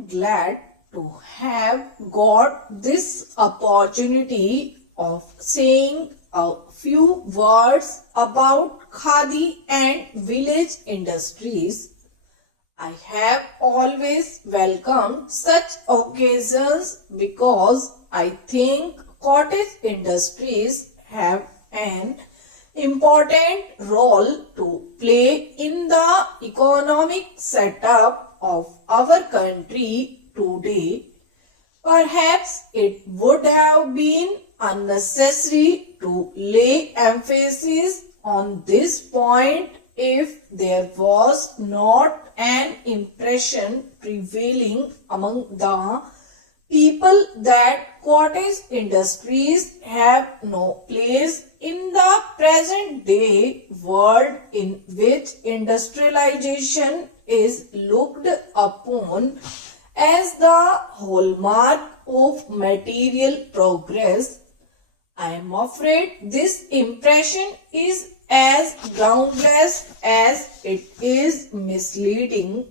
am glad to have got this opportunity of saying a few words about khadi and village industries. I have always welcomed such occasions because I think cottage industries have an important role to play in the economic setup of our country today. Perhaps it would have been unnecessary to lay emphasis on this point if there was not an impression prevailing among the people that cottage industries have no place in the present day world in which industrialization is looked upon as the hallmark of material progress. I am afraid this impression is as groundless as it is misleading.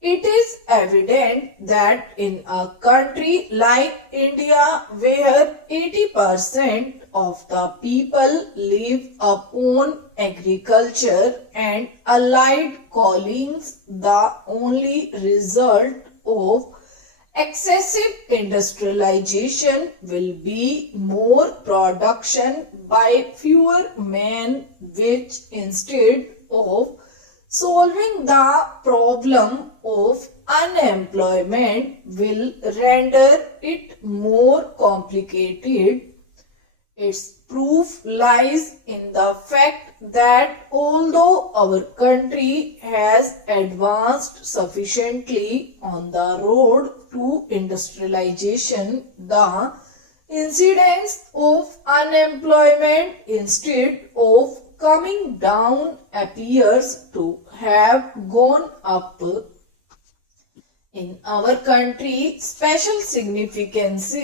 It is evident that in a country like India, where 80% of the people live upon agriculture and allied callings, the only result of excessive industrialization will be more production by fewer men, which instead of solving the problem of unemployment will render it more complicated. Its proof lies in the fact that although our country has advanced sufficiently on the road to industrialization, the incidence of unemployment instead of coming down appears to have gone up. In our country, special significance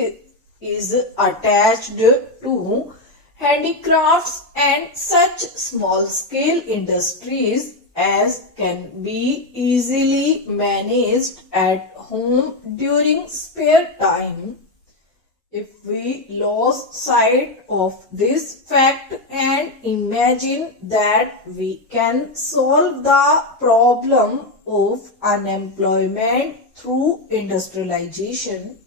is attached to handicrafts and such small-scale industries as can be easily managed at home during spare time. If we lose sight of this fact and imagine that we can solve the problem of unemployment through industrialization,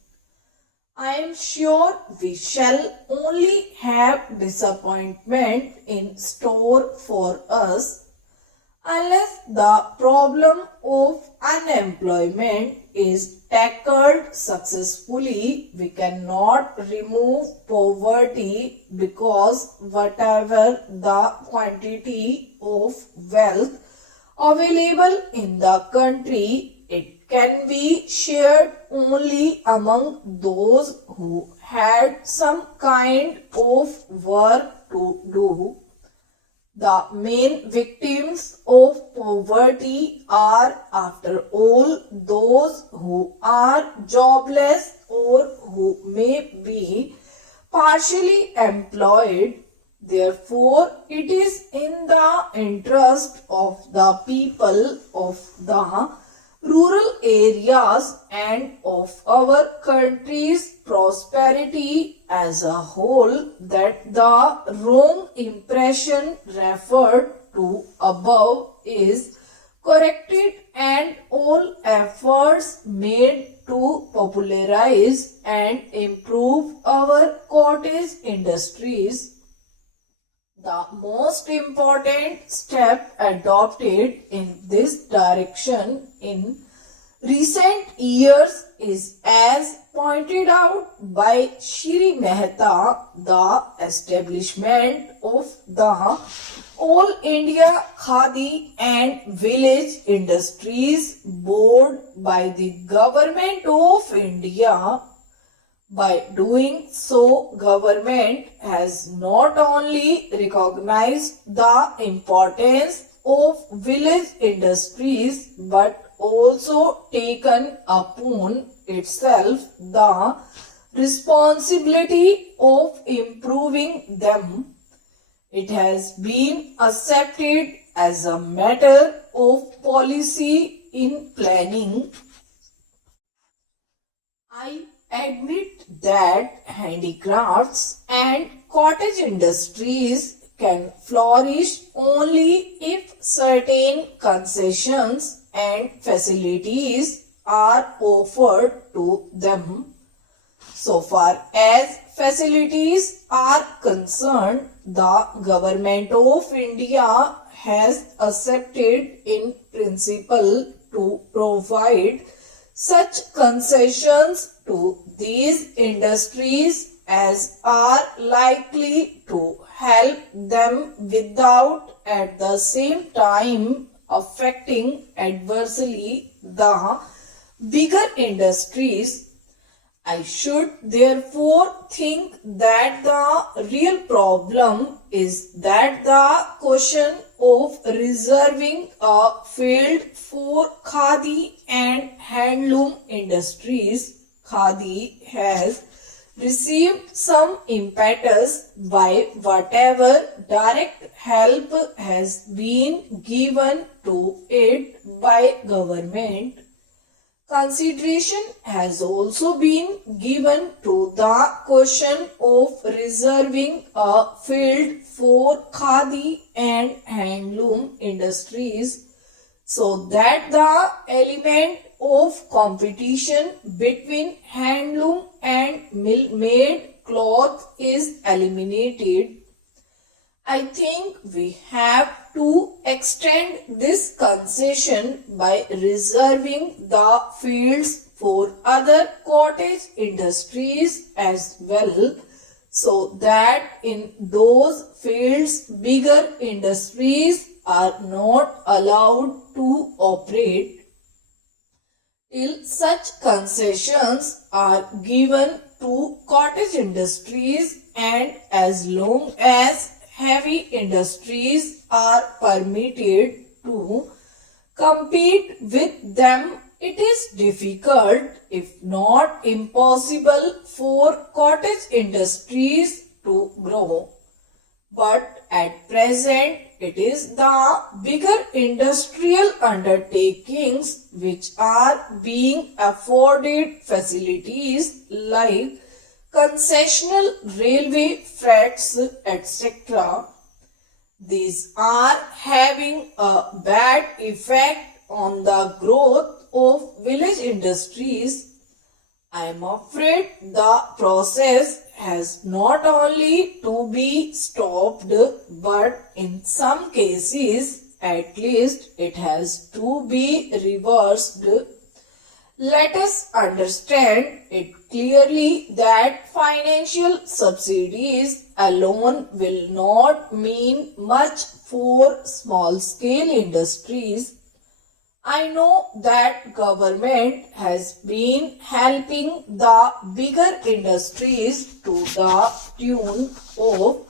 I am sure we shall only have disappointment in store for us. Unless the problem of unemployment is tackled successfully, we cannot remove poverty, because whatever the quantity of wealth available in the country, it can be shared only among those who had some kind of work to do. The main victims of poverty are, after all, those who are jobless or who may be partially employed. Therefore, it is in the interest of the people of the rural areas and of our country's prosperity as a whole that the wrong impression referred to above is corrected and all efforts made to popularize and improve our cottage industries. The most important step adopted in this direction in recent years is, as pointed out by Shri Mehta, the establishment of the All India Khadi and Village Industries Board by the Government of India. By doing so, government has not only recognized the importance of village industries but also taken upon itself the responsibility of improving them. It has been accepted as a matter of policy in planning I admit that handicrafts and cottage industries can flourish only if certain concessions and facilities are offered to them. So far as facilities are concerned, the government of India has accepted in principle to provide such concessions to these industries as are likely to help them without at the same time affecting adversely the bigger industries. I should therefore think that the real problem is that the question of reserving a field for khadi and handloom industries. Khadi has received some impetus by whatever direct help has been given to it by government. Consideration has also been given to the question of reserving a field for khadi and handloom industries so that the element of competition between handloom and mill-made cloth is eliminated. I think we have to extend this concession by reserving the fields for other cottage industries as well, so that in those fields bigger industries are not allowed to operate. Till such concessions are given to cottage industries and as long as heavy industries are permitted to compete with them, it is difficult, if not impossible, for cottage industries to grow. But at present, it is the bigger industrial undertakings which are being afforded facilities like concessional railway frets, etc. These are having a bad effect on the growth of village industries. I am afraid the process has not only to be stopped, but in some cases at least it has to be reversed. Let us understand it clearly that financial subsidies alone will not mean much for small-scale industries. I know that government has been helping the bigger industries to the tune of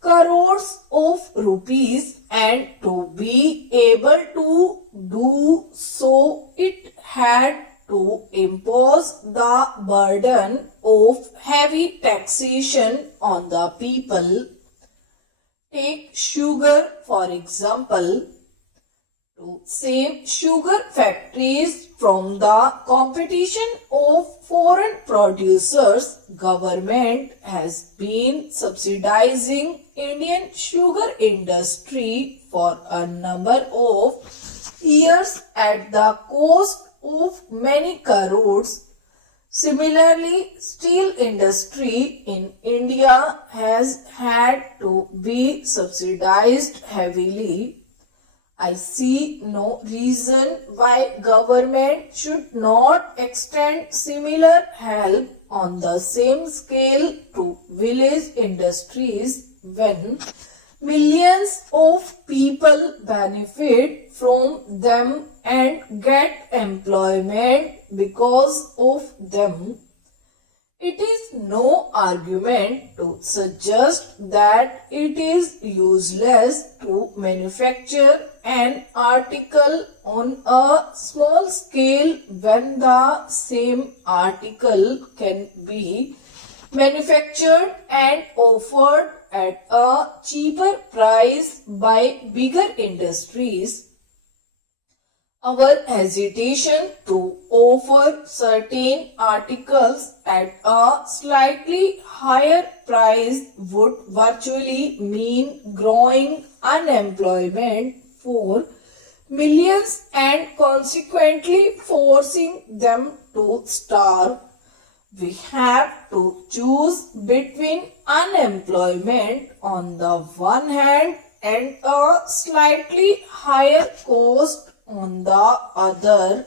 crores of rupees, and to be able to do so it had to impose the burden of heavy taxation on the people. Take sugar for example. To save sugar factories from the competition of foreign producers, government has been subsidizing Indian sugar industry for a number of years at the cost of many crores. Similarly, steel industry in India has had to be subsidized heavily. I see no reason why government should not extend similar help on the same scale to village industries when millions of people benefit from them and get employment because of them. It is no argument to suggest that it is useless to manufacture an article on a small scale when the same article can be manufactured and offered at a cheaper price by bigger industries. Our hesitation to offer certain articles at a slightly higher price would virtually mean growing unemployment for millions and consequently forcing them to starve. We have to choose between unemployment on the one hand and a slightly higher cost on the other.